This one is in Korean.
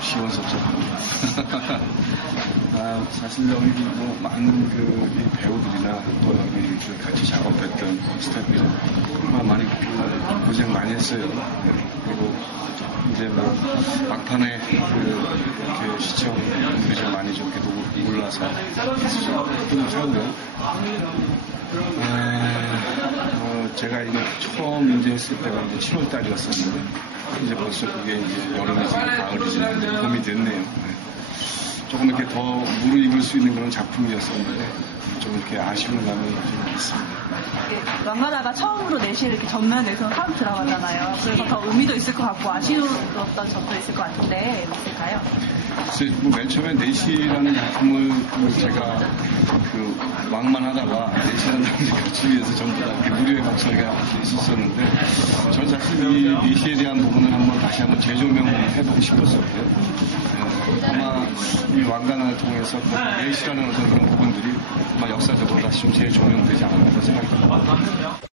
시원섭섭합니다. 아, 사실 여기 뭐 많은 그 배우들이나 또 여기 그 같이 작업했던 스태프들 정말 많이 그 고생 많이 했어요. 네. 그리고 이제 뭐 막판에 그 시청률이 좀 많이 좀 이렇게 올라서 좀 살고요. 어, 제가 이제 처음 이제 했을 때가 이제 7월 달이었었는데 이제 벌써 그게 이제 지금 봄이 됐네요. 네. 조금 이렇게 더 무르익을 수 있는 그런 작품이었었는데 좀 이렇게 아쉬운 감이 좀 있습니다. 왕가다가 처음으로 내실 이렇게 전면에서 한 드라마잖아요. 그래서 더 의미도 있을 것 같고 아쉬웠던 점도 있을 것 같은데 있을까요? 글쎄, 뭐맨 처음에 내시라는 작품을 그 제가 그 왕만하다가 내시라는 작품을 갖추기 위해서 전부 다 이렇게 무료의 목소리가 있었었는데 전 사실 이 내시에 대한 부분을 한번 다시 한번 재조명해보고 싶었었고요. 네, 아마 이 왕관을 통해서 그 내시라는 어떤 그런 부분들이 아마 역사적으로 다시 좀 재조명되지 않을까 생각이 듭니다.